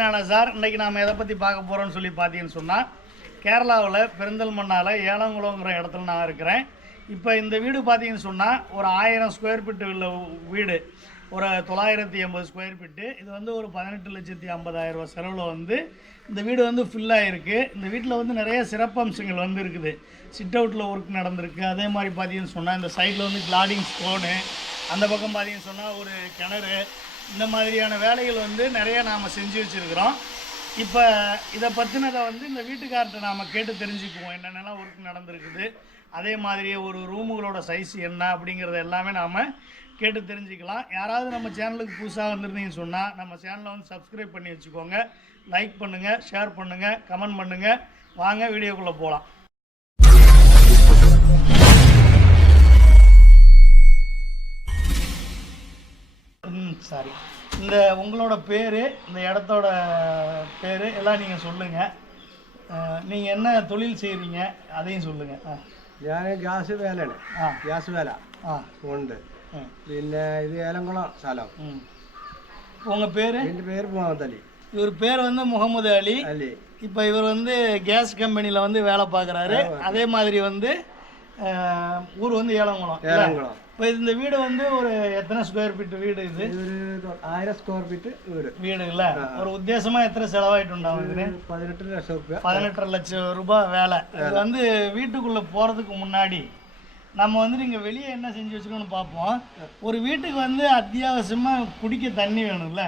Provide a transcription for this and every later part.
நானா சார். இன்றைக்கி நாம் எதை பற்றி பார்க்க போகிறோம்னு சொல்லி பார்த்தீங்கன்னு சொன்னால் கேரளாவில் பெருந்தல்மண்ணால் ஏலங்குளங்கிற இடத்துல நான் இருக்கிறேன். இப்போ இந்த வீடு பார்த்தீங்கன்னு சொன்னால் ஒரு ஆயிரம் ஸ்கொயர் ஃபீட்டு உள்ள வீடு. ஒரு தொள்ளாயிரத்தி எண்பது ஸ்கொயர் ஃபீட்டு இது வந்து ஒரு பதினெட்டு லட்சத்தி ஐம்பதாயிரம் ரூபா செலவில் வந்து இந்த வீடு வந்து ஃபில்லாக இருக்குது இந்த வீட்டில் வந்து நிறைய சிறப்பம்சங்கள் வந்து இருக்குது. சிட் அவுட்டில் ஒர்க் நடந்திருக்கு. அதே மாதிரி பார்த்தீங்கன்னு சொன்னால் இந்த சைடில் வந்து கிளாடிங் ஸ்டோனு அந்த பக்கம் பார்த்தீங்கன்னு சொன்னால் ஒரு கிணறு இந்த மாதிரியான வேலைகள் வந்து நிறைய நாம் செஞ்சு வச்சுருக்கிறோம். இப்போ இதை பற்றினதை வந்து இந்த வீட்டுக்கார்ட்ட நாம் கேட்டு தெரிஞ்சுக்குவோம். என்னென்னலாம் ஒர்க் நடந்திருக்குது. அதே மாதிரியே ஒரு ரூமுகளோட சைஸ் என்ன அப்படிங்கிறத எல்லாமே நாம் கேட்டு தெரிஞ்சுக்கலாம். யாராவது நம்ம சேனலுக்கு புதுசாக வந்திருந்தீங்கன்னு சொன்னால் நம்ம சேனலை வந்து சப்ஸ்கிரைப் பண்ணி வச்சுக்கோங்க. லைக் பண்ணுங்கள் ஷேர் பண்ணுங்கள் கமெண்ட் பண்ணுங்கள் வாங்க வீடியோக்குள்ளே போகலாம் சாரி இந்த உங்களோட பேர் இந்த இடத்தோட பேர் எல்லாம் நீங்கள் சொல்லுங்கள் நீங்கள் என்ன தொழில் செய்கிறீங்க அதையும் சொல்லுங்கள் ആ ഞാൻ ഗ്യാസ് വേലയാണ് ആ ഗ്യാസ് വേല ആ ഉണ്ട് ഉം, പിന്നെ ഇത് ഏലംകുളം സ്ഥലം ம் உங்கள் பேர் എൻ്റെ பேர் മുഹമ്മദ് അലി இவர் பேர் வந்து முகமது அலி അലി இப்போ இவர் வந்து கேஸ் கம்பெனியில் வந்து வேலை பார்க்குறாரு அதே மாதிரி வந்து அஹ், ஊர் வந்து ஏலங்குளம் ഏലംകുളം இப்போ இந்த வீடு வந்து ஒரு எத்தனை ஸ்கொயர் ஃபீட் வீடு இது? ஆயிரம் ஸ்கொயர் ஃபீட் வீடு. வீடு இல்லை ஒரு உத்தேசமாக எத்தனை செலவாயிட்டு உண்டாகும் பதினெட்டு லட்சம் ரூபாய். பதினெட்டு லட்சம் ரூபாய் வேலை. இது வந்து வீட்டுக்குள்ளே போகிறதுக்கு முன்னாடி நம்ம வந்து நீங்கள் வெளியே என்ன செஞ்சு வச்சுக்கணும்னு பார்ப்போம். ஒரு வீட்டுக்கு வந்து அத்தியாவசியமாக குடிக்க தண்ணி வேணும்ல.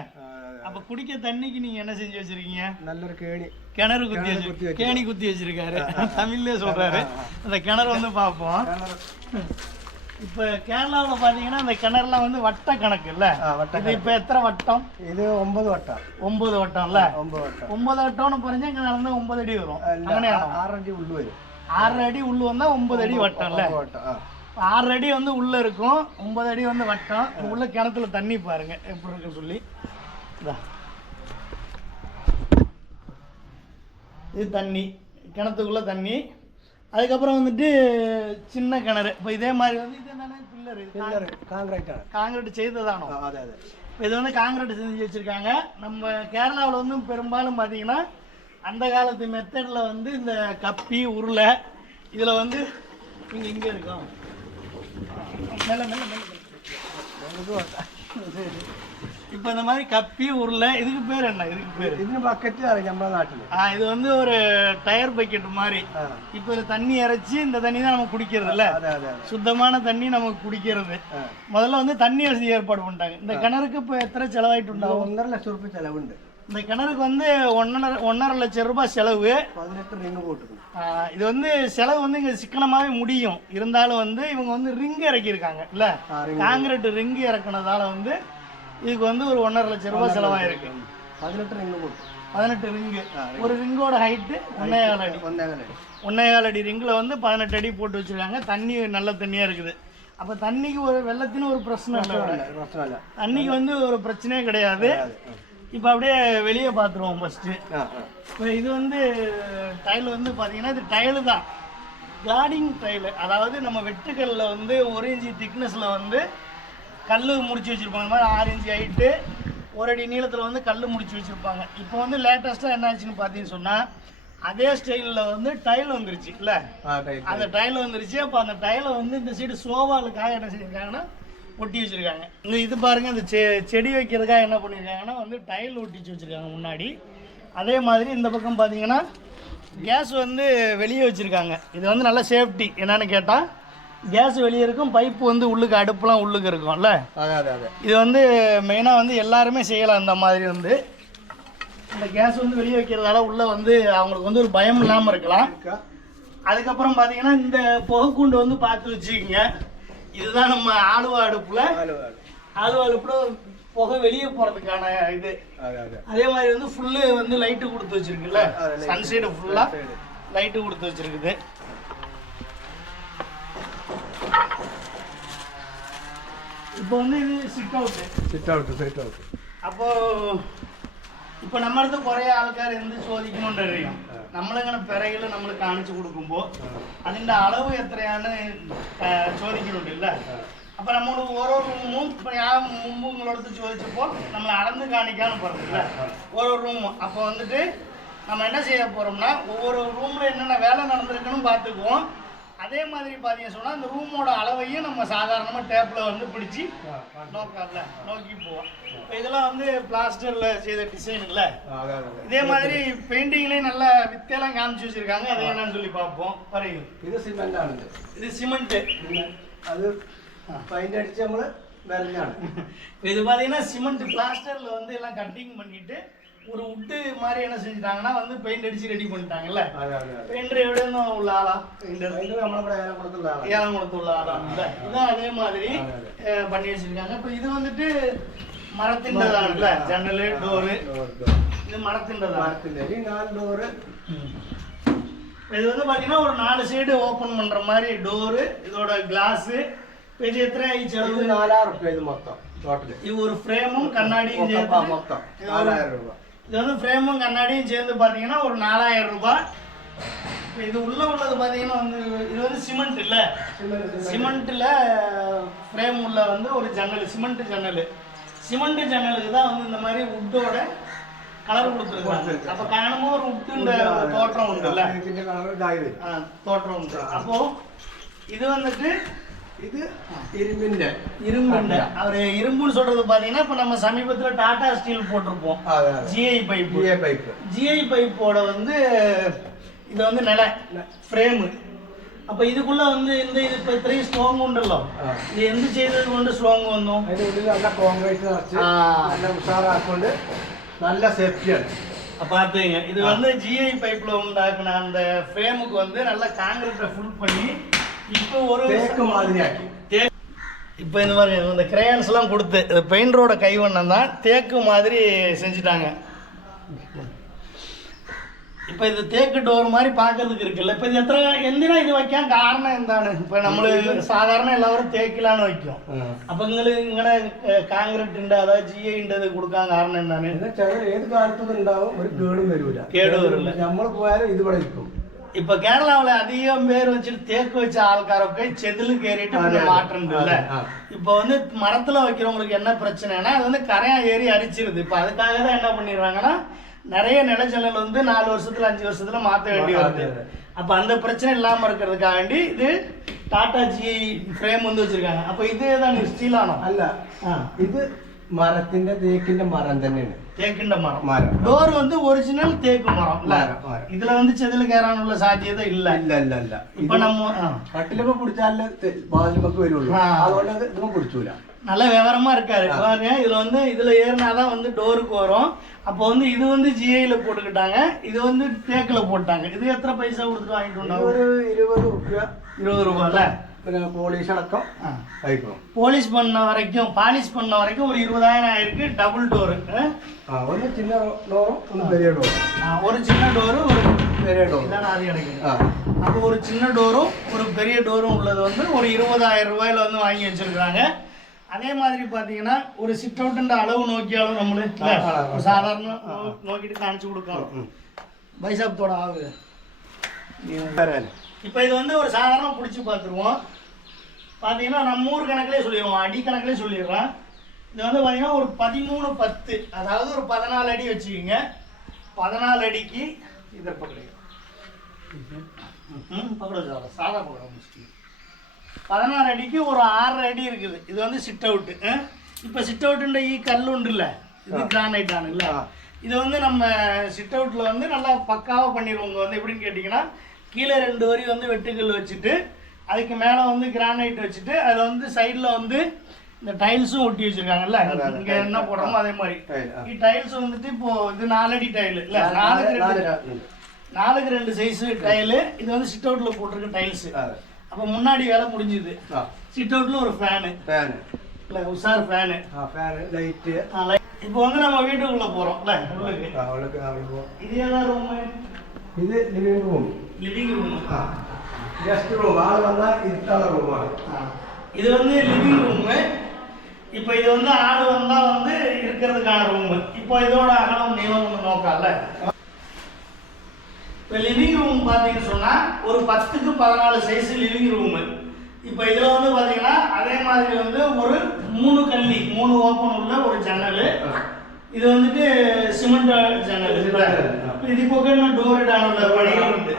அப்போ குடிக்க தண்ணிக்கு நீங்கள் என்ன செஞ்சு வச்சுருக்கீங்க? நல்ல ஒரு கேணி. கிணறு குத்தி வச்சு கேணி குத்தி வச்சுருக்காரு. தமிழ்லேயே சொல்கிறாரு அந்த கிணறு வந்து பார்ப்போம். இப்போ கேரளாவில் பார்த்தீங்கன்னா அந்த கிணறுலாம் வந்து வட்ட கணக்கு இல்லை? வட்டம் இப்போ எத்தனை வட்டம்? இது ஒன்பது வட்டம். ஒன்பது வட்டம்ல? ஒன்பது வட்டம். ஒன்பது வட்டம்னு பறிஞ்சா இங்கே நடந்தால் ஒன்பது அடி வரும். ஆறு அடி உள்ளு வரும். ஆறு அடி உள்ளு வந்தால் ஒன்பது அடி வட்டம்ல? ஆறு அடி வந்து உள்ளே இருக்கும் ஒன்பது அடி வந்து வட்டம். உள்ள கிணத்துல தண்ணி பாருங்க எப்படி இருக்குன்னு சொல்லி. இது தண்ணி கிணத்துக்குள்ளே தண்ணி. அதுக்கப்புறம் வந்துட்டு சின்ன கிணறு. இப்போ இதே மாதிரி வந்து இது என்னன்னா பில்லரு பில்லரு காங்கிரீட் காங்கிரீட் செய்ததானோ. அது அது இது வந்து காங்கிரீட் செஞ்சு வச்சுருக்காங்க. நம்ம கேரளாவில் வந்து பெரும்பாலும் பார்த்தீங்கன்னா அந்த காலத்து மெத்தடில் வந்து இந்த கப்பி உருளை இதில் வந்து இங்கே இங்கே இருக்கும். மெல்ல மெல்ல மெல்ல சரி இப்போ இந்த மாதிரி கப்பி உருளை இதுக்கு பேர் என்ன? இதுக்கு பேர்? இது பக்கெட்டு அது நம்ம நாட்டில். ஆ இது வந்து ஒரு டயர் பக்கெட் மாதிரி. இப்போ இது தண்ணி இறைச்சி இந்த தண்ணி தான் நம்ம குடிக்கிறதுல சுத்தமான தண்ணி நமக்கு குடிக்கிறது. முதல்ல வந்து தண்ணி வசதி ஏற்பாடு பண்ணிட்டாங்க. இந்த கிணறுக்கு இப்போ எத்தனை செலவாயிட்டு உண்டாகும் ஒன்றரை லட்சம் ரூபாய் செலவுண்டு. இந்த கிணறுக்கு வந்து ஒன்னரை ஒன்றரை லட்சம் ரூபாய் செலவு. பதினெட்டு ரிங்கு போட்டுருக்கு. இது வந்து செலவு வந்து இங்கே சிக்கனமாகவே முடியும். இருந்தாலும் வந்து இவங்க வந்து ரிங்கு இறக்கியிருக்காங்க. இல்லை? காங்கிரீட் ரிங்கு இறக்குனதால வந்து இதுக்கு வந்து ஒரு ஒன்றரை லட்சம் ரூபாய் செலவாயிருக்கு. பதினெட்டு ரிங்கு போட்டு. பதினெட்டு ரிங்கு. ஒரு ரிங்கோட ஹைட்டு ஒன்னேகால் அடி. ஒன்னேகால் அடி. ஒன்னேகால் அடி ரிங்கில் வந்து பதினெட்டு அடி போட்டு வச்சுருக்காங்க. தண்ணி நல்ல தண்ணியாக இருக்குது. அப்போ தண்ணிக்கு ஒரு வெள்ளத்தின்னு ஒரு பிரச்சனை இல்லை பிரச்சனை இல்லை தண்ணிக்கு வந்து ஒரு பிரச்சனையே கிடையாது. இப்போ அப்படியே வெளியே பார்த்துருவோம் ஃபஸ்ட்டு இப்போ இது வந்து டைல் வந்து பார்த்தீங்கன்னா இது டைலு தான். கார்டிங் டைலு அதாவது நம்ம வெட்டுக்கல்ல வந்து ஒரு இன்ச்சு திக்னஸில் வந்து கல் முடிச்சு வச்சுருப்பாங்க. இந்த மாதிரி ஆறு இன்ச்சு ஹைட்டு ஒரு அடி நீளத்தில் வந்து கல் முடிச்சு வச்சுருப்பாங்க. இப்போ வந்து லேட்டஸ்ட்டாக என்னாச்சுன்னு பார்த்தீங்கன்னு சொன்னால் அதே ஸ்டைலில் வந்து டைல் வந்துருச்சு இல்லை? அந்த டைல் வந்துருச்சு. அப்போ அந்த டைலை வந்து இந்த சைடு சோவாளுக்காக என்ன செஞ்சுருக்காங்கன்னா ஒட்டி வச்சுருக்காங்க. இந்த இது பாருங்கள் அந்த செ செடி வைக்கிறதுக்காக என்ன பண்ணியிருக்காங்கன்னா வந்து டைல் ஒட்டிச்சு வச்சுருக்காங்க முன்னாடி. அதே மாதிரி இந்த பக்கம் பார்த்தீங்கன்னா கேஸ் வந்து வெளியே வச்சுருக்காங்க. இது வந்து நல்ல சேஃப்டி என்னென்னு கேட்டால் கேஸ் வெளியே இருக்கும் பைப் வந்து உள்ளுக்கு அடுப்புலாம் உள்ளுக்கு இருக்கும்ல? இது வந்து மெயினாக வந்து எல்லாருமே செய்யலாம் இந்த மாதிரி வந்து. இந்த கேஸ் வந்து வெளியே வைக்கிறதால உள்ளே வந்து அவங்களுக்கு வந்து ஒரு பயம் இல்லாமல் இருக்கலாம். அதுக்கப்புறம் பார்த்தீங்கன்னா இந்த புகைக்கூண்டு வந்து பார்த்து வச்சுக்கோங்க. இதுதான் நம்ம ஆளுவா அடுப்பில். ஆளுவா அடுப்பில் புகை வெளியே போகிறதுக்கான இது. அதே மாதிரி வந்து ஃபுல்லு வந்து லைட்டு கொடுத்து வச்சிருக்குல்ல? சன்சைடு ஃபுல்லாக லைட்டு கொடுத்து வச்சிருக்குது. இப்போ வந்து இது sit out sit out sit out அப்போ இப்போ നമ്മളടുത്ത് കുറേ ആൾക്കാർ എന്ത് ചോദിക്കുന്നുണ്ടറിയാം നമ്മളിങ്ങനെ പിറകിൽ നമ്മൾ കാണിച്ചു കൊടുക്കുമ്പോൾ അതിന്റെ അളവ് എത്രയാണ് ചോദിക്കുന്നുണ്ടല്ല അപ്പൊ നമ്മൾ ഓരോ റൂമും ഇപ്പൊ ഞാൻ മുമ്പ് നിങ്ങളടുത്ത് ചോദിച്ചപ്പോൾ നമ്മൾ അളന്ന് കാണിക്കാന്ന് പറഞ്ഞില്ല ഓരോ റൂമും അപ്പൊ വന്നിട്ട് நம்ம என்ன செய்ய போறோம்னா ஒவ்வொரு ரூம்ல என்னென்ன வேலை நடந்திருக்குன்னு பார்த்துக்குவோம் அதே மாதிரி பார்த்தீங்க சொன்னால் அந்த ரூமோட அளவையும் நம்ம சாதாரணமாக டேப்பில் வந்து பிடிச்சி நோக்கல நோக்கி போவோம். இதெல்லாம் வந்து பிளாஸ்டரில் செய்த டிசைன் இதே மாதிரி பெயிண்டிங்லேயும் நல்ல வித்தையெல்லாம் காமிச்சு வச்சுருக்காங்க. அது என்னன்னு சொல்லி பார்ப்போம். வரையும் இது சிமெண்ட் இது சிமெண்ட்டு அது பெயிண்ட் அடிச்சு நம்மள வெறஞ்சாണ് இது பார்த்தீங்கன்னா சிமெண்ட் பிளாஸ்டரில் வந்து எல்லாம் கட்டிங் பண்ணிட்டு ஒரு உட்டு மாதிரி என்ன செஞ்சுட்டாங்கன்னா வந்து பெயிண்ட் அடிச்சு ரெடி பண்ணிட்டாங்கல்ல? பெயிண்டரை விட அமலபுரம் உள்ள ஆளா? இந்த ஏலங்குளத்து உள்ள ஆளா இதான் அதே மாதிரி பண்ணி வச்சிருக்காங்க. இப்போ இது வந்துட்டு மரத்தின்றதான் இல்ல ஜன்னல் டோரு. இது மரத்தின்றதா? மரத்தின்றி நாலு டோரு. இது வந்து பார்த்தீங்கன்னா ஒரு நாலு சைடு ஓப்பன் பண்ணுற மாதிரி டோரு இதோட கிளாஸு. பெரிய எத்தனை ஆயிடுச்சு அளவு நாலாயிரம் ரூபாய் இது மொத்தம் டோட்டல் இது ஒரு ஃப்ரேமும் கண்ணாடியும் சேர்ந்து மொத்தம். நாலாயிரம் ரூபாய். இது வந்து ஃப்ரேமும் கண்ணாடியும் சேர்ந்து பார்த்தீங்கன்னா ஒரு நாலாயிரம் ரூபாய். இது உள்ளே உள்ளது பார்த்தீங்கன்னா வந்து இது வந்து சிமெண்ட் இல்லை. சிமெண்ட்டில் ஃப்ரேம் உள்ள வந்து ஒரு ஜன்னல் சிமெண்ட் ஜன்னல். சிமெண்ட் ஜன்னலுக்கு தான் வந்து இந்த மாதிரி வுட்டோட கலர் கொடுத்துருக்காங்க. அப்போ காரணமும் ஒரு வுட்டுன்ற தோற்றம் உண்டுல்ல தோற்றம் உண்டு. அப்போ இது வந்துட்டு இது இரும்புண்ட இரும்புண்ட அவர் இரும்புன்னு சொல்றது பாத்தீங்கன்னா இப்ப நம்ம சமீபத்துல டாடா ஸ்டீல் போட்டிருப்போம். GI pipe GI pipe GI பைப்போட வந்து இது வந்து நிலை ஃப்ரேமு അപ്പൊ இதுக்குள்ள வந்து இந்த இது ഇപ്പൊ ഇത്രയും സ്ട്രോങ് ഉണ്ടല്ലോ ആ. ഇത് എന്ത് ചെയ്തത് കൊണ്ട് സ്ട്രോങ് വന്നു അതിന്റെ ഉള്ളിൽ നല്ല കോൺക്രീറ്റ് നിറച്ച് ആ. നല്ല ഉഷാറാക്കൊണ്ട് നല്ല സേഫ്റ്റിയാണ് பாத்துங்க இது வந்து ஜிஐ பைப்ல உண்டாக்குன அந்த ஃப்ரேமுக்கு வந்து நல்ல காங்கிரீட்டை ஃபுல் பண்ணி இப்போ ஒரு തേക്ക് മാതിരിയാക്കി தே- இப்போ இந்த மாதிரி இந்த கிரேயான்ஸ் எல்லாம் கொடுத்து இது பெயிண்டரோட கைவண்ணம் தான் தேக்கு மாதிரி செஞ்சுட்டாங்க இப்போ இது தேக்கு டோர் மாதிரி பார்க்கறதுக்கு இருக்குல்ல இப்போ இது எத்தனை എന്തിനാ ഇത് വയ്ക്കാൻ കാരണം എന്താണ് ഇപ്പൊ നമ്മള് സാധാരണ എല്ലാവരും തേക്കിലാണ് വയ്ക്കും അപ്പൊ നിങ്ങൾ ഇങ്ങനെ കാങ്ക്രീറ്റിന്റെ അതായത് ജി ഐന്റെ ഇത് കൊടുക്കാൻ കാരണം എന്താണ് എന്നുവെച്ചാൽ ഏത് കാലത്തും ഇത് ഉണ്ടാവും ഒരു കേടും വരൂല കേട് വരില്ല. നമ്മൾ പോയാലും ഇത് ഇവിടെ ഇരിക്കും ഇപ്പൊ കേരളാവിലെ അധികം പേര് വെച്ചിട്ട് തേക്ക് വെച്ച ആൾക്കാരൊക്കെ ചെതില് കേറിയിട്ട് അതെ, പിന്നെ അതെ. மாட்டுறதுல ആ. இப்போ வந்து மரத்துல வைக்கிறவங்களுக்கு என்ன பிரச்சனைனா அது வந்து கரையா ஏறி அரிச்சிருது இப்போ அதுக்காக தான் என்ன பண்ணிடுறாங்கன்னா நிறைய நிலச்சலல் வந்து நாலு வருஷத்துல அஞ்சு வருஷத்துல மாற்ற வேண்டிய வருது. அப்போ அந்த பிரச்சனை இல்லாமல் இருக்கிறதுக்காக வேண்டி இது டாடா ஜி ஃப்ரேம் வந்து வச்சிருக்காங்க. அப்போ இதே தான் ஸ்டீலானோ அல்ல. இது മരത്തിന്റെ തേക്കിന്റെ മരം തന്നെയാണ് തേക്കിന്റെ മരം മരം ഡോർ വന്ന് ഒറിജിനൽ തേക്ക് മരം ഇതിൽ വന്ന് ചെതിൽ കയറാനുള്ള സാധ്യത ഇല്ല ഇല്ല ഇല്ല ഇല്ല ഇപ്പൊ നമ്മ കട്ടിലൊക്കെ പിടിച്ചാലേ ബാത്റൂമൊക്കെ വരുള്ളൂ അതുകൊണ്ട് അത് ഇതൊന്നും പിടിച്ചൂല நல்ல விவரமா இருக்காரு பாருங்க இதுல வந்து இதுல ஏறினாதான் வந்து டோருக்கு வரும் அப்போ வந்து இது வந்து ஜிஐல போட்டுக்கிட்டாங்க இது வந்து தேக்கில் போட்டாங்க இது எத்தனை பைசா கொடுத்துட்டு வாங்கிட்டு ஒரு இருபது ரூபாய் இருபது ரூபாய்ல போலீஸ் அடக்கம். അടക്കം போலீஸ் பண்ண வரைக்கும் பாலிஷ் பண்ண வரைக்கும் ஒரு இருபதாயிரம் ஆயிருக்கு டபுள் டோரு ആ சின்ன டோரும் ഡോറും ഒന്ന് പെരിയ ஒரு சின்ன டோரு ஒரு பெரிய ഡോറും இதான அது கிடைக்குது அப்போ ஒரு சின்ன டோரும் ஒரு பெரிய டோரும் உள்ளது வந்து ஒரு இருபதாயிரம் ரூபாயில வந்து வாங்கி வச்சிருக்காங்க அதே மாதிரி பார்த்தீங்கன்னா ஒரு சிட் அவுட்டுன்ற அளவு நோக்கியாலும் நம்மளே ஆ, ஆ, ஆ. சாதாரண நோ- நோக்கிட்டு காமிச்சு கொடுக்கலாம். பைசாப்தோட ஆகுது நீ- இப்போ இது வந்து ஒரு சாதாரண பிடிச்சி பார்த்துருவோம் பார்த்தீங்கன்னா நம்ம ஊர் கணக்கிலே சொல்லிடுவோம் அடி கணக்கிலே சொல்லிடுறோம் இது வந்து பார்த்தீங்கன்னா ஒரு பதிமூணு பத்து. அதாவது ஒரு பதினாலு அடி வச்சுக்கிங்க. பதினாலு அடிக்கு இதை பக்கடையும் பக்கட சாதா பக்கடம் முடிச்சுட்டு பதினாறு அடிக்கு ஒரு ஆறரை அடி இருக்குது. இது வந்து சிட் அவுட்டு இப்போ சிட் அவுட்டுன்ற ஈ கல் உண்டு இல்லை. இது கிரானைட் ஆனுல்ல ஆ. இது வந்து நம்ம சிட் அவுட்டில் வந்து நல்லா பக்காவாக பண்ணிடுவோங்க வந்து எப்படின்னு கேட்டிங்கன்னா கீழே ரெண்டு வரி வந்து வெட்டுக்கல் வச்சுட்டு அதுக்கு மேலே வந்து கிரானைட் வச்சுட்டு அதில் வந்து சைடில் வந்து இந்த டைல்ஸும் ஒட்டி வச்சிருக்காங்கல்ல? இங்கே என்ன போடுறோமோ அதே மாதிரி. டைல்ஸ் வந்துட்டு இப்போ இது நாலடி டைல் இல்லை? நாலுக்கு நாலு ரெண்டு. நாலுக்கு ரெண்டு சைஸ் டைலு இது வந்து சிட் அவுட்டில் போட்டிருக்க டைல்ஸு. அப்போ முன்னாடி வேலை முடிஞ்சுது. சிட் அவுட்டில் ஒரு ஃபேனு ஃபேனு இல்லை உஷார் ஃபேனு ஃபேனு லைட்டு இப்போ வந்து நம்ம வீட்டுக்குள்ளே போகிறோம்ல உள்ளுக்கு. அவளுக்கு அவளுக்கு இது ஏதாவது ரூமு இது living room living room guest room ஆள் வந்தால் இதுக்கான ரூமா இது வந்து லிவிங் ரூமு இப்போ இது வந்து ஆடு வந்தால் வந்து இருக்கிறதுக்கான ரூமு இப்போ இதோட அகலம் நீளம் ஒன்று நோக்கம்ல இப்போ லிவிங் ரூம் பார்த்தீங்கன்னு சொன்னால் ஒரு பத்துக்கு பதினாலு சைஸ் லிவிங் ரூமு இப்போ இதில் வந்து பார்த்தீங்கன்னா அதே மாதிரி வந்து ஒரு மூணு கல்லி மூணு ஓப்பன் உள்ள ஒரு ஜன்னல். இது வந்துட்டு சிமெண்ட் ஜன்னல் ఇది పోకుండా డోర్ கபோர்டு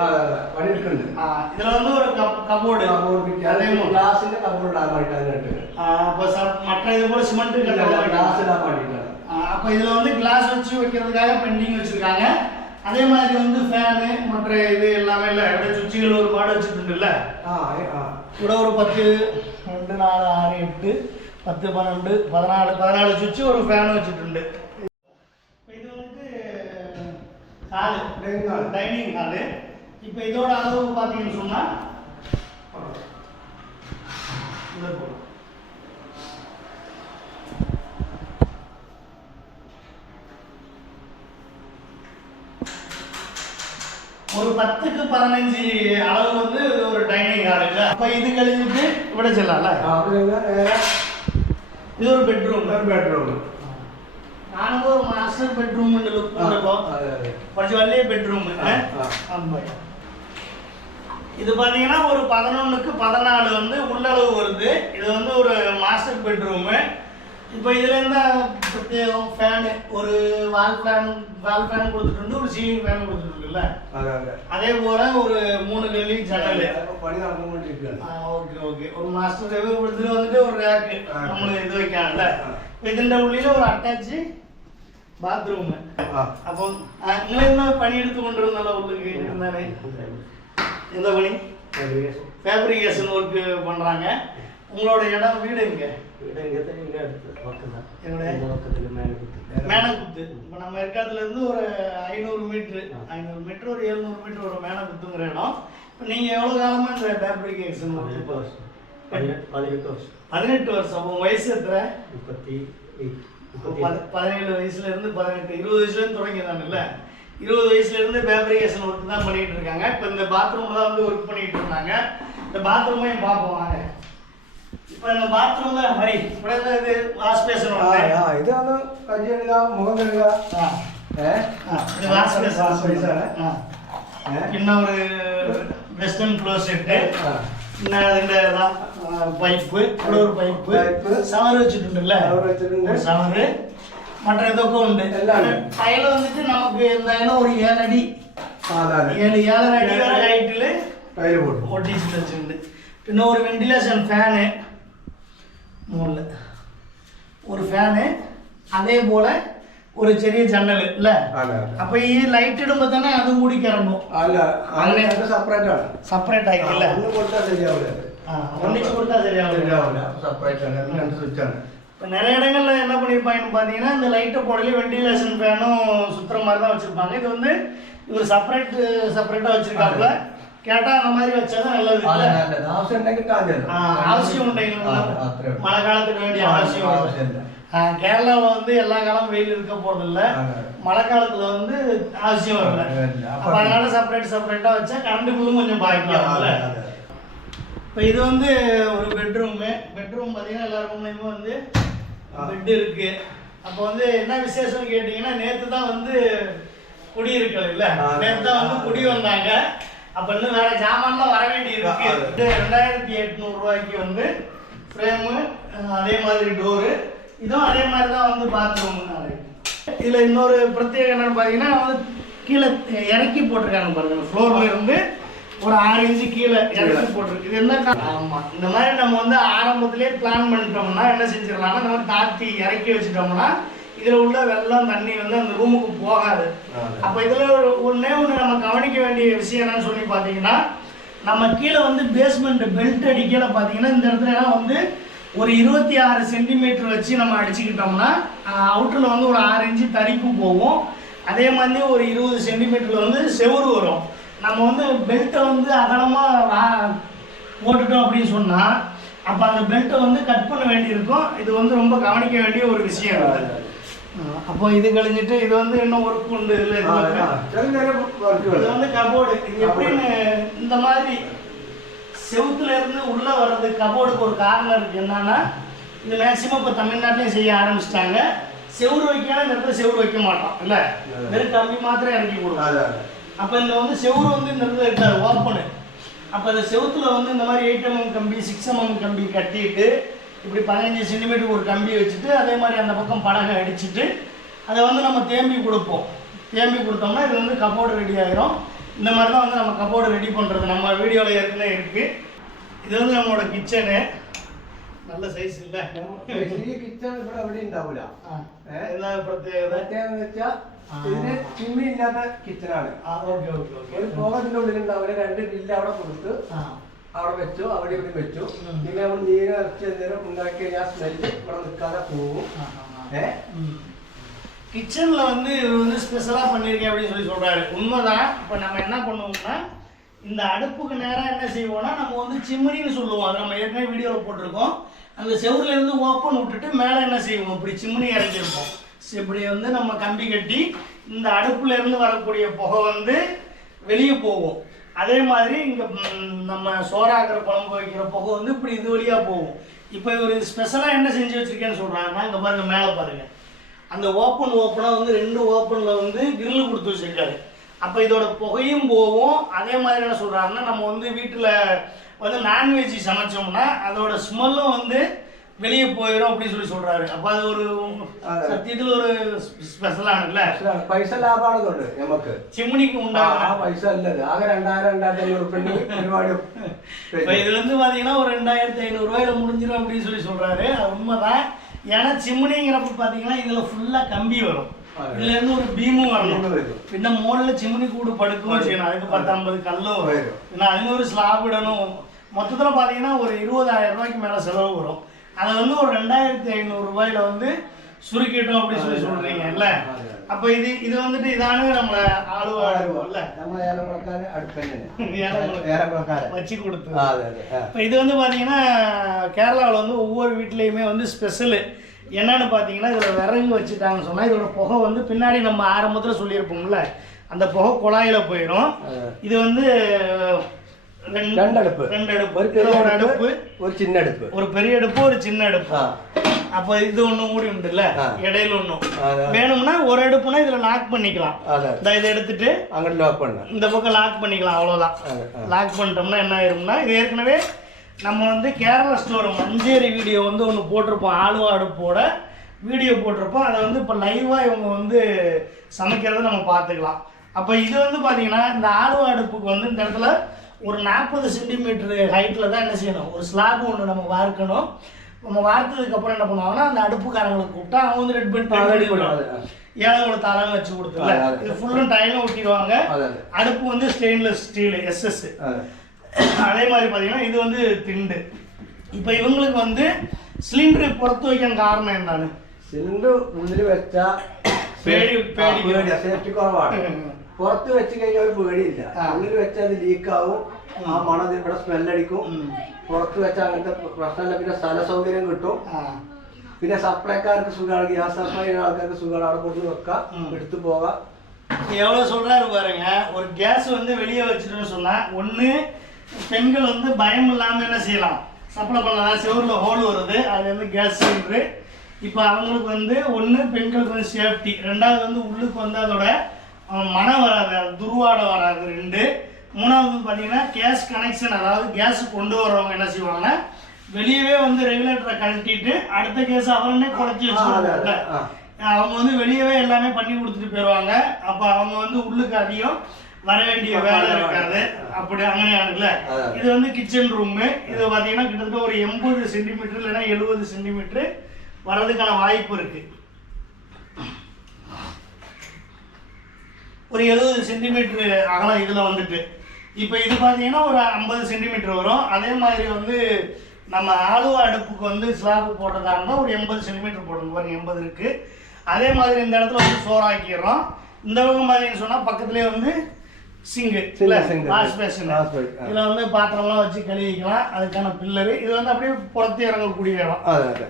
പണിയെടുക്കുന്നുണ്ട് ഇതിലൊന്നും ഒരു കബോർഡ് കബോർഡ് கபோர்டு ഗ്ലാസിന്റെ കബോർഡ് ഇടാൻ വേണ്ടിയിട്ടാണ് അപ്പൊ മറ്റേ இதுபோல சிமெண்ட் கிளாஸ் இடாம பண்ணிட்டாங்க அப்ப இதுல வந்து கிளாஸ் வச்சு வைக்கிறதுக்காக பெண்டிங் வச்சிருக்காங்க. அதே மாதிரி வந்து ஃபேனு மற்ற இது எல்லாமே இல்லை. அப்படியே சுவிட்சுகள் ஒரு மாடு வச்சுருந்துல்ல கூட ஒரு பத்து ரெண்டு நாலு ஆறு எட்டு பத்து பன்னெண்டு பதினாலு பதினாலு சுவிட்சு ஒரு ஃபேன் வச்சுட்டு hall dining hall dining hall இப்போ இதோட அளவு பார்த்தீங்கன்னு சொன்னால் இதை ஒரு பத்துக்கு பதினஞ்சு அளவு வந்து ஒரு டைனிங் ஹாலுங்க அப்போ இது கழிஞ்சிட்டு விட செல்லாம்ல இது ஒரு பெட்ரூம் பெட்ரூம் నాన్నకు மாஸ்டர் బెడ్రూమ్ ఉండదు కొంచెம் வள்ளி பெட்ரூம் ஆமாம் இது பார்த்தீங்கன்னா ஒரு பதினொன்றுக்கு பதினாலு வந்து உள்ளளவு வருது. இது வந்து ஒரு மாஸ்டர் பெட்ரூமு இப்போ இதில் இருந்தால் பிரத்யேகம் ஃபேனு ஒரு வால் ஃபேன் வால் ஃபேன் கொடுத்துட்டு ஒரு சீலிங் ஃபேன் கொடுத்துட்டு கொடுத்துட்டுருக்குல்ல அதே போல் ஒரு மூணு கல்லி ஜன்னல் ஓகே ஓகே ஒரு மாஸ்டர் தேவை கொடுத்துட்டு வந்துட்டு ஒரு ரேக்கு நம்மளுக்கு இது வைக்கலாம்ல இப்போ இதுன்ற உள்ளியில் ஒரு அட்டாச்சு பாத்ரூம் அப்போ அங்கே என்ன பணி எடுத்து கொண்டிருந்தால உங்களுக்கு இருந்தானே எந்த பணி ஃபேப்ரிகேஷன் ஒர்க் பண்ணுறாங்க உங்களோட இடம் வீடு எங்க மேனகுத்து இப்போ நம்ம ஏற்காடுலேருந்து ஒரு ஐநூறு மீட்ரு ஐநூறு மீட்ரு ஒரு எழுநூறு மீட்ரு ஒரு மேனகுத்துங்கிற இடம் இப்போ நீங்கள் எவ்வளோ காலமாக இந்த ஃபேப்ரிகேஷன் பதினெட்டு வருஷம் பதினெட்டு வருஷம் பதினெட்டு வருஷம் உங்கள் வயசு எத்தனை முப்பத்தி எயிட் பதினேழு வயசுல இருந்து பதினெட்டு இருபது வயசுலேருந்து தொடங்கிடுறாங்க இல்லை இருபது வயசுலேருந்து ஃபேப்ரிகேஷன் ஒர்க் தான் பண்ணிகிட்டு இருக்காங்க. இப்போ இந்த பாத்ரூம் தான் வந்து ஒர்க் பண்ணிகிட்டு இருந்தாங்க. இந்த பாத்ரூமே பார்ப்போம் வாங்க. இப்போ இந்த பாத்ரூம் தான் ஹரி உடனே இது? வாஷ் பேசணும் இதான கஞ்சனுதா முகங்கனுதா இது வாஷ் பேச வாஷ் பேச இன்னும் ஒரு வெஸ்டர்ன் க்ளோஸ் செட்டு இந்த பைப்பு குளோர் பைப்பு. சவர் வச்சுட்டுல சவர் மற்ற எதோக்கும் உண்டு. டைல நமக்கு இருந்தாலும் ஒரு ஏழு ஏழு ஏழரை அடி வர ஹைட்டில் டைல் போட்டு ஒட்டிச்சு பின்ன ஒரு வெண்டிலேஷன் ஃபேனு மூணில். ஒரு ஃபேனு அதே போல் ஒரு ചെറിയ ஜன்னல் இல்ல? அப்ப ഈ ലൈറ്റ് ഇടുമ്പോൾ തന്നെ അത് മൂടി കയറുമ്പോൾ അല്ല അങ്ങനെ സെപ്പറേറ്റ് ആണ്. സെപ്പറേറ്റ് ആയിക്കില്ല ഒന്ന് കൊടുത്താൽ ശരിയാവില്ല ഒന്നിച്ച് കൊടുത്താൽ ശരിയാവില്ല ശരിയാവില്ല സെപ്പറേറ്റ് ആണ്. രണ്ട് സ്വിച്ച് ആണ്. இப்போ நிறைய இடங்களில் என்ன பண்ணியிருப்பாங்கன்னு பார்த்தீங்கன்னா இந்த லைட்டை போடலையே வெண்டிலேஷன் ஃபேனும் சுற்றுற மாதிரி தான் வச்சுருப்பாங்க இது வந்து இவர் செப்பரேட் செப்பரேட்டாக வச்சுருக்காப்புல கேட்டால் அந்த மாதிரி வச்சாதான் நல்லது அவசியம் அவசியம் உண்டு மழை காலத்துக்கு வேண்டிய அவசியம் அவசியம் இல்லை கேரளாவில் வந்து எல்லா காலமும் வெயில் இருக்க போகிறதில்ல மழை காலத்தில் வந்து அவசியம் இல்லை. அப்போ அதனால் செப்பரேட் செப்பரேட்டாக வச்சா கரண்ட்டுக்குள்ளும் கொஞ்சம் பாதிக்கலாம்ல இப்போ இது வந்து ஒரு பெட்ரூமு பெட்ரூம் பார்த்தீங்கன்னா எல்லா ரூம்லேயுமே வந்து பெட்டு இருக்குது அப்போ வந்து என்ன விசேஷம்னு கேட்டிங்கன்னா நேற்று தான் வந்து குடியிருக்கல இல்லை. நேற்று தான் வந்து குடி வந்தாங்க. அப்போ இன்னும் வேறு ஜாமான்லாம் வர வேண்டி இருக்கு ரெண்டாயிரத்தி எட்நூறுரூவாய்க்கு வந்து ஃப்ரேமு அதே மாதிரி டோரு இதுவும் அதே மாதிரி தான் வந்து பாத்ரூம் இதில் இன்னொரு பிரத்யேகம் என்னன்னு பார்த்தீங்கன்னா வந்து கீழே இறக்கி போட்டிருக்காங்க பாருங்க. ஃப்ளோர்ல இருந்து ஒரு ஆறு இன்ச்சு கீழே இறக்கி போட்டிருக்கு. இது என்ன கா- ஆமா. இந்த மாதிரி நம்ம வந்து ஆரம்பத்திலே பிளான் பண்ணிட்டோம்னா என்ன செஞ்சிடலாம்னா இந்த மாதிரி தாத்தி இறக்கி வச்சுட்டோம்னா இதுல உள்ள வெள்ளம் தண்ணி வந்து அந்த ரூமுக்கு போகாது. அப்ப இதுல ஒரு ஒண்ணே ஒண்ணு நம்ம கவனிக்க வேண்டிய விஷயம் என்னன்னு சொல்லி பாத்தீங்கன்னா நம்ம கீழே வந்து பேஸ்மெண்ட் பெல்ட் அடிக்கல பாத்தீங்கன்னா இந்த இடத்துல எல்லாம் வந்து ஒரு இருபத்தி ஆறு சென்டிமீட்டர் வச்சு நம்ம அடிச்சுக்கிட்டோம்னா அவுட்டரில் வந்து ஒரு ஆறு இன்ச்சு தறிப்பு போகும். அதே மாதிரி ஒரு இருபது சென்டிமீட்டரில் வந்து செவுறு வரும். நம்ம வந்து பெல்ட்டை வந்து அகலமாக போட்டுட்டோம் அப்படின்னு சொன்னால் அப்போ அந்த பெல்ட்டை வந்து கட் பண்ண வேண்டியிருக்கும். இது வந்து ரொம்ப கவனிக்க வேண்டிய ஒரு விஷயம். அப்போ இது கழிஞ்சிட்டு இது வந்து இன்னும் ஒர்க் உண்டு. இல்லை இது வந்து கபோர்டு இது எப்படின்னு இந்த மாதிரி செவுத்துல இருந்து உள்ள வர்றது கபோர்டுக்கு ஒரு காரணம் இருக்கு. என்னன்னா இது மேக்சிமம் இப்போ தமிழ்நாட்டிலையும் செய்ய ஆரம்பிச்சிட்டாங்க. செவுரு வைக்காத இந்த இடத்துல செவுரு வைக்க மாட்டோம். இல்ல? வெறும் கம்பி மாத்திரம் இறக்கி கொடுக்கும் அப்போ இந்த வந்து செவுரு வந்து இந்த இடத்துல இருக்காது ஓப்பனு அப்போ இந்த செவுத்துல வந்து இந்த மாதிரி எயிட் எம்எம் கம்பி சிக்ஸ் எம்எம் கம்பி கட்டிட்டு இப்படி பதினஞ்சு சென்டிமீட்டர் ஒரு கம்பி வச்சுட்டு அதே மாதிரி அந்த பக்கம் பலகை அடிச்சுட்டு அதை வந்து நம்ம தேம்பி கொடுப்போம். தேம்பி கொடுத்தோம்னா இது வந்து கபோர்டு ரெடி ஆயிரும். இந்த மாதிரி தான் வந்து நம்ம கபோர்டு ரெடி பண்ணுறது நம்ம வீடியோவில் ஏற்கனவே இருக்குது இது வந்து நம்மளோட கிச்சனு நல்ல சைஸ் இல்லை ഈ കിച്ചൺ ഇവിടെ എവിടെ ഉണ്ടാവില്ല என்ன பிரத்யேகதை പ്രത്യേകത വെച്ചാൽ ഇതിന് ചിമ്മി ഇല്ലാത്ത കിച്ചണാണ് ஆ ഓക്കെ ഓക്കെ ഓക്കെ ഒരു പോക ഇതിന്റെ ഉള്ളിൽ ഉണ്ടാവില്ല രണ്ട് ബില്ല് അവിടെ കൊടുത്ത് ആ അവിടെ വെച്ചു അവിടെ ഇവിടെ വെച്ചു ഉം. പിന്നെ നമ്മൾ മീൻ ഇറച്ചി എന്തെങ്കിലും ഉണ്ടാക്കി കഴിഞ്ഞാൽ സ്മെല്ല് ഇവിടെ നിൽക്കാതെ പോകും ஆ, ஆ, ஆ. ഏ கிச்சனில் வந்து இவர் வந்து ஸ்பெஷலாக பண்ணியிருக்கேன் அப்படின்னு சொல்லி சொல்கிறாரு உண்மைதான். இப்போ நம்ம என்ன பண்ணுவோம்னா இந்த அடுப்புக்கு நேராக என்ன செய்வோம்னா நம்ம வந்து சிம்மினின்னு சொல்லுவோம். அது நம்ம ஏற்கனவே வீடியோவில் போட்டிருக்கோம். அந்த செவுருல ஓப்பன் விட்டுட்டு மேலே என்ன செய்வோம்? இப்படி சிம்மினி இறங்கியிருப்போம் இப்படி வந்து நம்ம கம்பி கட்டி இந்த அடுப்புலேருந்து வரக்கூடிய புகை வந்து வெளியே போகும். அதே மாதிரி இங்கே நம்ம சோறாக்குற குழம்பு வைக்கிற புகை வந்து இப்படி இது வழியாக போகும். இப்போ இவர் ஸ்பெஷலாக என்ன செஞ்சு வச்சுருக்கேன்னு சொல்கிறாங்கன்னா இங்கே பாருங்க மேலே பாருங்கள் அந்த ஓப்பன் ஓப்பனாக வந்து ரெண்டு ஓப்பனில் வந்து கிரில் கொடுத்து வச்சிருக்காரு அப்போ இதோட புகையும் போகும் அதே மாதிரி என்ன சொல்கிறாருன்னா நம்ம வந்து வீட்டில் வந்து நான்வெஜ் சமைச்சோம்னா அதோட ஸ்மெல்லும் வந்து வெளியே போயிடும் அப்படின்னு சொல்லி சொல்கிறாரு அப்போ அது ஒரு അതെ. சத்தியத்தில் ஒரு ஸ்பெஷலானல்ல മനസ്സിലായോ? പൈസ ലാഭമാണെന്നുണ്ട് നമുക്ക് சிம்னிக்கு ആ உண்டாக ആ പൈസ അല്ലത് ആകെ രണ്ടായിരം രണ്ടായിരത്തി അഞ്ഞൂറ് ഉറുപ്പിക പരിപാടി இப்போ இது வந்து பார்த்தீங்கன்னா ஒரு ரெண்டாயிரத்தி ஐநூறுரூவாயில் முடிஞ்சிடும் அப்படின்னு சொல்லி சொல்கிறாரு அது உண்மைதான் ஏன்னா சிம்னிங்கிறப்ப பார்த்தீங்கன்னா இதில் ஃபுல்லாக கம்பி வரும். இதுலேருந்து ஒரு பீமும் வரணும். பின்ன மோலில் சிம்னி கூடு படுக்கவும் செய்யணும். அதுக்கு பத்து ஐம்பது கல்லும் வரும். ஏன்னா ஐநூறு ஸ்லாப் இடணும். மொத்தத்தில் பார்த்தீங்கன்னா ஒரு இருபதாயிரம் ரூபாய்க்கு மேலே செலவு வரும். அதை வந்து ஒரு ரெண்டாயிரத்தி ஐநூறுரூபாயில் வந்து சுருக்கிட்டோம் அப்படின்னு சொல்லி சொல்றீங்கல்ல அப்ப இது இது வந்துட்டு இதானு நம்மள ஆளுவா ஆளுவோம்ல நம்ம ஏலக்குளக்காரன் அடுப்பேன் ஏலக்குளக்காரன் வச்சு கொடுத்து. இப்போ இது வந்து பார்த்தீங்கன்னா கேரளாவில் வந்து ஒவ்வொரு வீட்லேயுமே வந்து ஸ்பெஷலு. என்னன்னு பார்த்தீங்கன்னா இதில் விறகு வச்சுட்டாங்கன்னு சொன்னால் இதோட புகை வந்து பின்னாடி நம்ம ஆரம்பத்தில் சொல்லியிருப்போம்ல அந்த புகை குழாயில் போயிடும் இது வந்து ரெண்டு அடுப்பு ரெண்டு அடுப்பு ஒரு பெரிய அடுப்பு ஒரு சின்ன அடுப்பு. ஒரு பெரிய அடுப்பு ஒரு சின்ன அடுப்பு. அப்ப இது ஒண்ணு மூடி உண்டுல்ல? இடையில ஒண்ணும். வேணும்னா ஒரு அடுப்புனா இதுல லாக் பண்ணிக்கலாம். இந்த இதை எடுத்துட்டு அங்கிட்ட லாக் பண்ண. இந்த பக்கம் லாக் பண்ணிக்கலாம் அவ்வளவுதான். லாக் பண்ணிட்டோம்னா என்ன ஆயிரும்னா இது ஏற்கனவே நம்ம வந்து கேரளா ஸ்டோர் மஞ்சேரி வீடியோ வந்து ஒன்று போட்டிருப்போம் ஆளுவா அடுப்போட வீடியோ போட்டிருப்போம். அதை வந்து இப்போ லைவாக இவங்க வந்து சமைக்கிறத நம்ம பார்த்துக்கலாம். அப்போ இது வந்து பார்த்தீங்கன்னா இந்த ஆளுவா அடுப்புக்கு வந்து இந்த இடத்துல ஒரு நாற்பது சென்டிமீட்டர் ஹைட்டில் தான் என்ன செய்யணும் ஒரு ஸ்லாப் ஒன்று நம்ம வார்க்கணும் நம்ம வார்த்ததுக்கு அப்புறம் என்ன பண்ணுவாங்கன்னா அந்த அடுப்புக்காரங்களை கூப்பிட்டா அவங்க வந்து ரெட் பெட் ஆ, ready பண்ணி பண்ணுவாங்க. ஏழை தாளம் வச்சு கொடுத்துல ஆ, அது. இது ஃபுல்லும் டைலும் ஒட்டிடுவாங்க അതെ அடுப்பு வந்து ஸ்டெயின்லெஸ் ஸ்டீல் எஸ்எஸ் അതെ அதே மாதிரி பார்த்தீங்கன்னா இது வந்து திண்டு இப்போ இவங்களுக்கு வந்து சிலிண்டர் புறத்து வைக்க காரணம் என்னன்னு സിലിണ്ടർ ഉള്ളിൽ വെച്ച പേടി- പേടി. പേടിയാ സേഫ്റ്റി കുറവാണ് ഉം. പുറത്ത് വെച്ച് കഴിഞ്ഞാൽ ഒരു പേടിയില്ല ആ. ഉള്ളിൽ വെച്ചാൽ അത് ലീക്കാവും ആ മണം ഇത് ഇവിടെ സ്മെല്ലടിക്കും ഉം. പുറത്ത് വെച്ചാൽ അങ്ങനത്തെ പ്രശ്നമില്ല പിന്നെ സ്ഥല സൗകര്യം കിട്ടും ആ, പിന്നെ സപ്ലൈക്കാർക്ക് സുഖമാണ് ഗ്യാസ് സപ്ലൈ ചെയ്യുന്ന ആൾക്കാർക്ക് സുഖമാണ് അവിടെ കൊണ്ട് വെക്കാം ഉം. എടുത്തു പോകാം எவ்வளோ சொல்றாரு பாருங்க ஒரு கேஸ் வந்து வெளியே வச்சுட்டுன்னு சொன்னா ஒன்று பெண்கள் வந்து பயம் இல்லாமல் என்ன செய்யலாம் சப்ளை பண்ணலாம் செவரில் ஹோல் வருது அது வந்து கேஸ் சிலிண்டரு இப்போ அவங்களுக்கு வந்து ஒன்று பெண்களுக்கு வந்து சேஃப்டி ரெண்டாவது வந்து உள்ளுக்கு வந்து அதோட அஹ், மனம் வராது துர்வாடை வராது ரெண்டு. மூணாவது பார்த்தீங்கன்னா கேஸ் கனெக்ஷன் அதாவது கேஸ் கொண்டு வர்றவங்க என்ன செய்வாங்க வெளியவே வந்து ரெகுலேட்டரை கழட்டிட்டு அடுத்த கேஸ் அவரனே குறைச்சி வச்சுருவாங்க அவங்க வந்து வெளியவே எல்லாமே பண்ணி கொடுத்துட்டு போயிடுவாங்க அப்போ அவங்க வந்து உள்ளுக்கு அதிகம் வர வேண்டிய வேலை இருக்காது. அப்படி அங்கனையானுல இது வந்து கிச்சன் ரூமு இது பார்த்தீங்கன்னா கிட்டத்தட்ட ஒரு எண்பது சென்டிமீட்டர் இல்லைன்னா எழுபது சென்டிமீட்டர் வர்றதுக்கான வாய்ப்பு இருக்குது ஒரு எழுபது சென்டிமீட்ரு அகலம் இதில் வந்துட்டு. இப்போ இது பார்த்தீங்கன்னா ஒரு ஐம்பது சென்டிமீட்டர் வரும். அதே மாதிரி வந்து நம்ம ஆளுவ அடுப்புக்கு வந்து ஸ்லாப் போட்டதாக இருந்தால் ஒரு எண்பது சென்டிமீட்டர் போடுங்க பாருங்க எண்பது இருக்குது அதே மாதிரி இந்த இடத்துல வந்து சோறாக்கிடுறோம் இந்த பக்கம் பார்த்தீங்கன்னு சொன்னால் பக்கத்துலேயே வந்து சிங்கு வாஷ் பேஷன் இதில் வந்து பாத்திரம்லாம் வச்சு கழுவிக்கலாம் அதுக்கான பில்லரு இது வந்து அப்படியே புறத்து இறங்கக்கூடிய இடம்.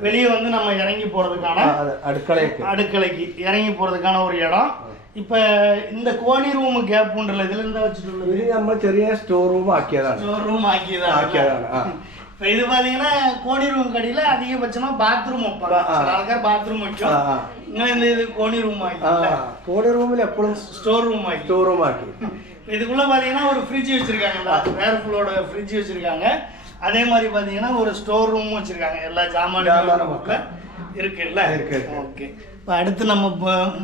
வெளியே வந்து நம்ம இறங்கி போகிறதுக்கான அடுக்கலைக்கு அடுக்கலைக்கு இறங்கி போகிறதுக்கான ஒரு இடம். ഇപ്പൊ ഇന്ന കോണി റൂം ഗ്യാപ്പ് ഉണ്ടല്ലോ ഇതിലെന്താ വെച്ചിട്ടുള്ളത് ഇത് നമ്മൾ ചെറിയ സ്റ്റോർ റൂം ആക്കിയതാണ് സ്റ്റോർ റൂം ആക്കിയതാണ് ആക്കിയതാണ് ഇപ്പൊ ഇത് പാത്തീங்கன்னா കോണി റൂം കടിയില அதிகபட்சமா பாத்ரூம் வைப்பாங்க ആൾക്കാർ ബാത്റൂം വെക്കും നിങ്ങൾ എന്ത് ചെയ്ത് കോണി റൂം ആക്കി കോണി റൂമിൽ എപ്പോഴും സ്റ്റോർ റൂം ആക്കി സ്റ്റോർ റൂം ആക്കി இதுக்குள்ள பாத்தீங்கன்னா ஒரு ஃப்ரிட்ஜ் வச்சிருக்காங்க வேர் ஃபுல்லோட ஃப்ரிட்ஜ் வச்சிருக்காங்க அதே மாதிரி பாத்தீங்கன்னா ஒரு ஸ்டோர் ரூமும் வச்சிருக்காங்க எல்லா ஜாமான் இருக்குல்ல இருக்கு ஓகே இப்போ அடுத்து நம்ம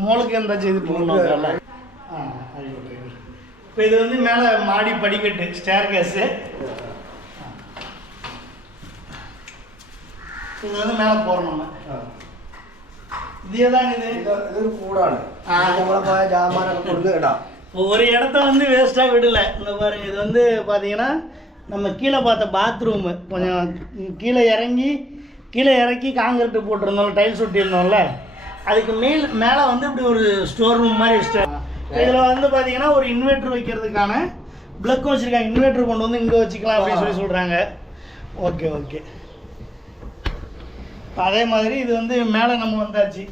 மோளுக்கு எந்த செய்து போகணும்? இப்போ இது வந்து மேலே மாடி படிக்கட்டு ஸ்டேர் கேஸு இது வந்து மேலே போகிறோம் நம்ம. இதே தான் இது? இது ஒரு கூடாடு. ஜாமான் கொண்டு இடம் ஒரு இடத்த வந்து வேஸ்ட்டாக விடலை. இந்த பாருங்க இது வந்து பார்த்தீங்கன்னா நம்ம கீழே பார்த்த பாத்ரூமு கொஞ்சம் கீழே இறங்கி கீழே இறக்கி காங்கிரட்டு போட்டிருந்தோம்ல டைல்ஸ் ஒட்டியிருந்தோம்ல. அதுக்கு மேல் மேலே வந்து இப்படி ஒரு ஸ்டோர் ரூம் மாதிரி வச்சுட்டாங்க இதில் வந்து பார்த்தீங்கன்னா ஒரு இன்வெர்டர் வைக்கிறதுக்கான பிளக்கும் வச்சுருக்காங்க. இன்வெர்டர் கொண்டு வந்து இங்கே வச்சுக்கலாம் அப்படின்னு சொல்லி சொல்கிறாங்க ஓகே ஓகே. அதே மாதிரி இது வந்து மேலே நம்ம வந்தாச்சு.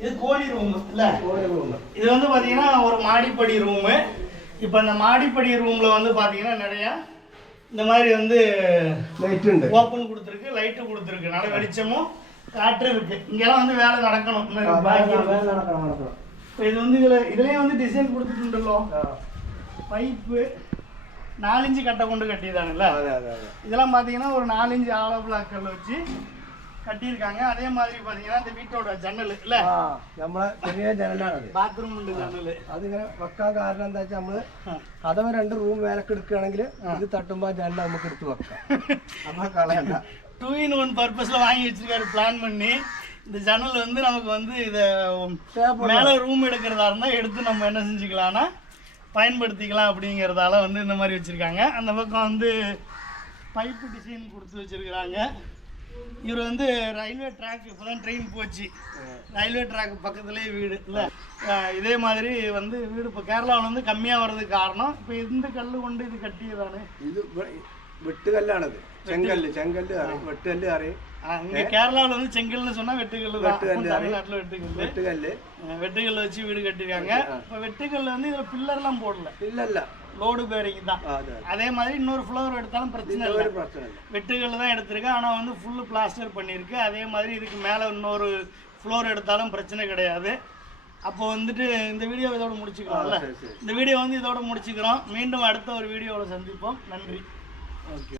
இது கோழி ரூம் இல்லை? கோழி ரூம் இது வந்து பார்த்தீங்கன்னா ஒரு மாடிப்படி ரூமு இப்போ அந்த மாடிப்படி ரூமில் வந்து பார்த்தீங்கன்னா நிறையா இந்த மாதிரி வந்து லைட் ஓப்பன் கொடுத்துருக்கு லைட்டு கொடுத்துருக்கு. நல்ல வெளிச்சமும் காற்று இருக்கு. இங்கெல்லாம் வந்து வேலை நடக்கணும். வேலை நடக்கணும் நடக்கணும் இது வந்து இதில் இதுலேயே வந்து டிசைன் கொடுத்துட்டுண்டല്ലോ பைப்பு நாலஞ்சு கட்டை கொண்டு கட்டியதானுல்ல இதெல்லாம் பார்த்தீங்கன்னா ஒரு நாலஞ்சு ஆலோ பிளாக்கல் வச்சு கட்டியிருக்காங்க. அதே மாதிரி பார்த்தீங்கன்னா இந்த வீட்டோட ஜன்னல் இல்லை? நம்ம பெரிய ജനലാണ് பாத்ரூம் உண்டு ஜன்னல். അതിങ്ങനെ വെക്കാൻ காரணம் എന്താ വെച്ചാൽ നമ്മൾ അഥവാ രണ്ട് റൂം വേലക്ക് എടുക്കുകയാണെങ്കിൽ ഇത് തട്ടുമ്പോൾ ജനൽ നമുക്ക് എടുത്ത് വെക്കാം. നമ്മൾ കളയണ്ട. டூ இன் ஒன் பர்பஸில் வாங்கி வச்சிருக்காரு பிளான் பண்ணி. இந்த ஜன்னல் வந்து நமக்கு வந்து இதை மேலே ரூம் எடுக்கிறதா இருந்தால் எடுத்து நம்ம என்ன செஞ்சுக்கலாம்னா பயன்படுத்திக்கலாம் அப்படிங்கிறதால வந்து இந்த மாதிரி வச்சிருக்காங்க. அந்த பக்கம் வந்து பைப்பு டிசைன் கொடுத்து வச்சிருக்கிறாங்க. இவர் வந்து ரயில்வே ட்ராக் இப்போதான் ட்ரெயின் போச்சு. ரயில்வே ட்ராக் பக்கத்துலேயே வீடு இல்லை? இதே மாதிரி வந்து வீடு இப்போ கேரளாவில் வந்து கம்மியாக வர்றதுக்கு காரணம். இப்போ இந்த கல் கொண்டு இது கட்டியதானே? இது வெட்டு கல்லானது. செங்கல் செங்கல் வெட்டுகல் அறை இங்க கேரளாவில் வந்து செங்கல்னு சொன்னா வெட்டுக்கல் தான். தமிழ்நாட்டில் வெட்டுக்கல் வெட்டுக்கல் வெட்டுக்கல்ல வச்சு வீடு கட்டிருக்காங்க இப்போ வெட்டுக்கல்ல வந்து இதில் பில்லர்லாம் போடல. இல்லை இல்லை லோடு பேரிங் தான். அதே மாதிரி இன்னொரு ஃப்ளோர் எடுத்தாலும் பிரச்சனை இல்லை. வெட்டுகள் தான் எடுத்திருக்கேன் ஆனால் வந்து ஃபுல்லு பிளாஸ்டர் பண்ணியிருக்கு. அதே மாதிரி இதுக்கு மேலே இன்னொரு ஃப்ளோர் எடுத்தாலும் பிரச்சனை கிடையாது. அப்போ வந்துட்டு இந்த வீடியோ இதோட முடிச்சுக்கிறோம்ல. இந்த வீடியோ வந்து இதோட முடிச்சுக்கிறோம். மீண்டும் அடுத்த ஒரு வீடியோவில் சந்திப்போம். நன்றி. ஓகே.